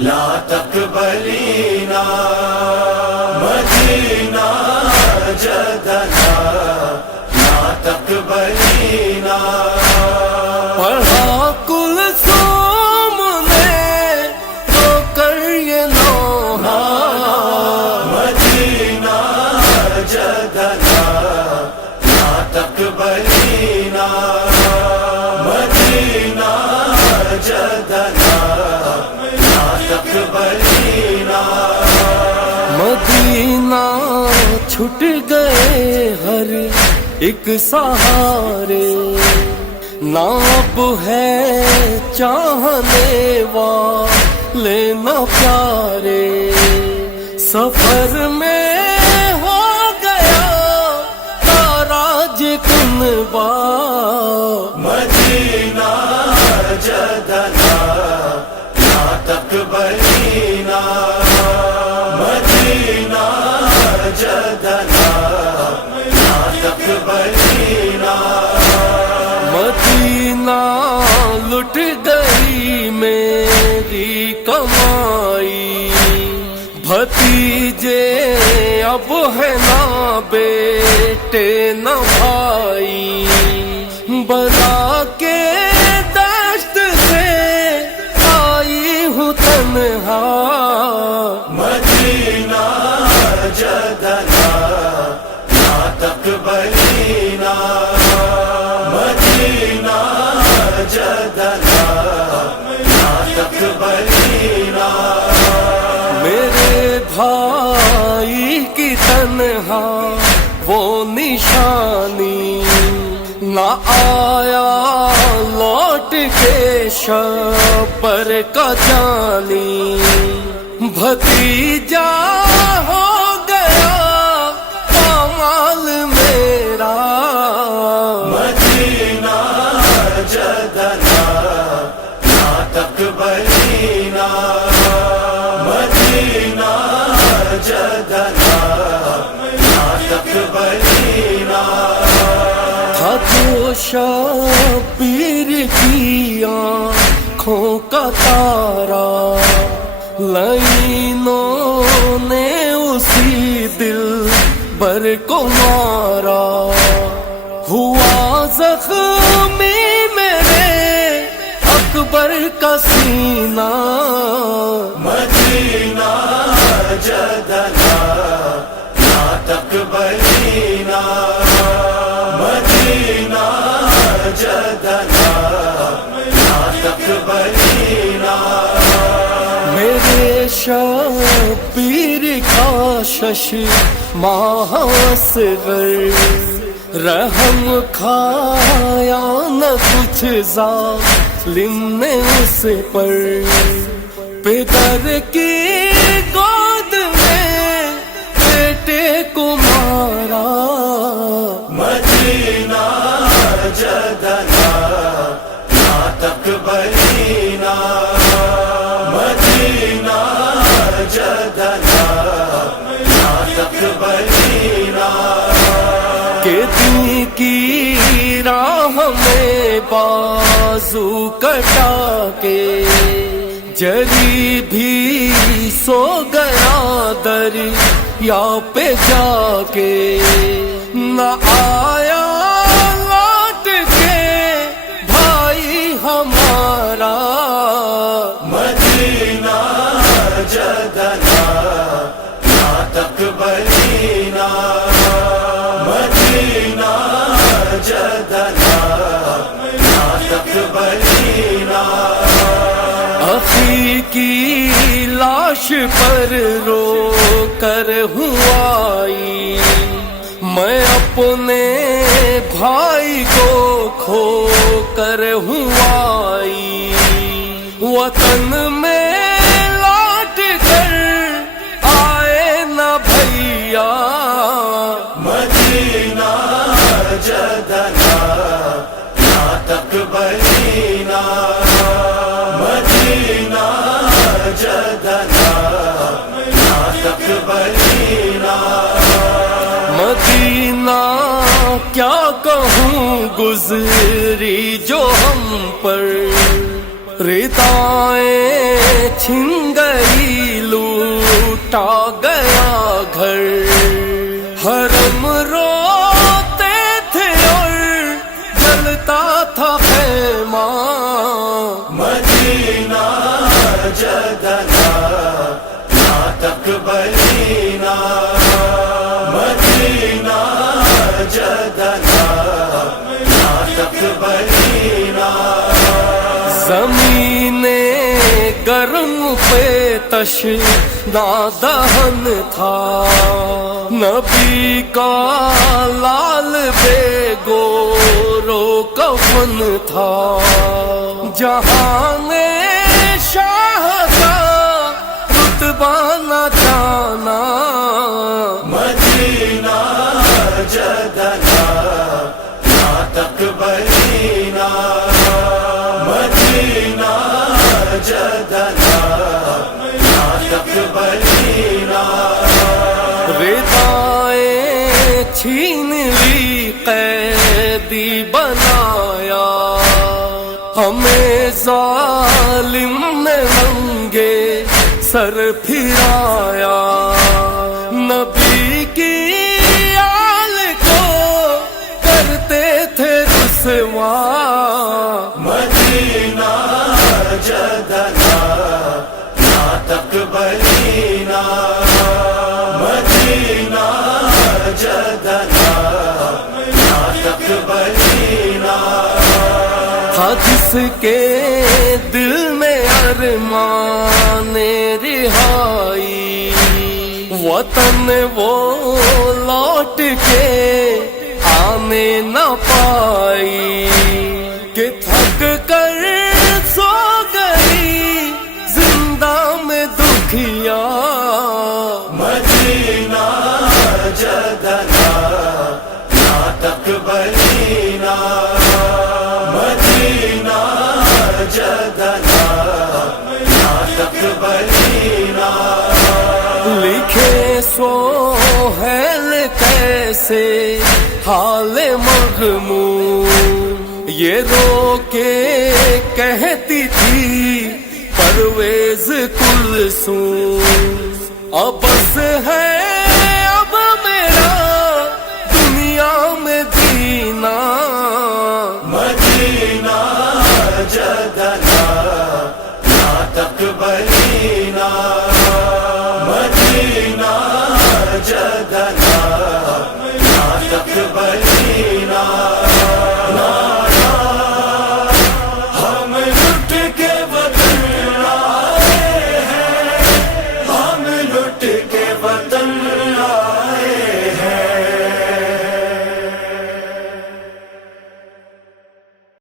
لا تقبلینا مدینہ جدنا لا تقبلینا. پڑھا کلثوم نے رو کر یہ نوحہ مدینہ جدنا لا تقبلینا مدینہ جدنا لا تقبلینا. مدینہ چھٹ گئے ہر ایک سہارے، ناب ہے چاہنے والے نہ پیارے. سفر میں ہو گیا تاراج کنبہ مدینہ جدنا لا تقبلینا مدینہ جدنا لا تقبلینا. مدینہ لٹ گئی میری کمائی، بھتیجے اب ہے نہ بیٹے نہ بھائی. بلا کے دشت سے آئی ہوں تنہا، مدینہ جدنا لا تقبلینا مدینہ جدنا لا تقبلینا. میرے بھائی کی تنہا وہ نشانی، نہ آیا لوٹ کے شبر کا جانی. بھتیجا ہو گیا پامال میرا، مدینہ جدنا لا تقبلینا مدینہ جدنا لا تقبلینا. تھا تو شبیر کی آنکھوں کا تارا، لائنوں نے اسی دل بر کو مارا. ہوا زخمی میرے اکبر کا سینہ، مدینہ جدنا لا تقبلینا مدینہ جدنا لا تقبلینا. میرے شبیر کا شش ماہ اصغر، رحم کھایا نہ کچھ ظالم نے اس پر. پدر کی گود میں بیٹے کو مارا، مدینہ جدنا لا تقبلینا مدینہ جدنا لا تقبلینا. کہ دن کی راہ میں بازو کٹا کے جری بھی سو گیا دریا پہ جا کے. نہ آیا لوٹ کے بھائی ہمارا، مدینہ جدنا لا تقبلینا مدینہ جدنا لا تقبلینا. اخی کی لاش پر رو کر ہوں آئی، میں اپنے بھائی کو کھو کر ہوں آئی. وطن میں لوٹ کر آئے نہ بھیا، مدینہ جدنا لا تقبلینا مدینہ جدنا لا تقبلینا. مدینہ کیا کہوں گزری جو ہم پر، ردائیں چھن گئی لوٹا گیا گھر، حرم روتے تھے اور جلتا تھا خیمہ، مدینہ جدنا ناطق بلینا، مدینہ جدنا ناطق بلینا، زمین گرم پہ تشنا دہن تھا، نبی کا لال بے گورو کفن تھا، جہاں شاہ کا رتبہ نہ جانا، مدینہ جدنا ناطق بلینا، مدینہ جدنا ناطق بلینا، ردائیں چھین لی قیدی بنایا، ہمیں ظالم نے ننگے سر پھرایا، نبی کی آل کو کرتے تھے رسوا، مدینہ جدنا ناطق بلینا، مدینہ جدنا ناطق بلینا، تھا جس کے دل میں ارمان رہائی، وطن وہ لوٹ کے آنے نہ پائی، کہ تھک کر سو گئی زندہ میں دکھیا، مدینہ جدنا ناطق بلینا، مدینہ جدنا ناطق بلینا، لکھے سہیل کیسے حال مغموم، یہ رو کے کہتی تھی پرویز کلثوم، اب بس ہے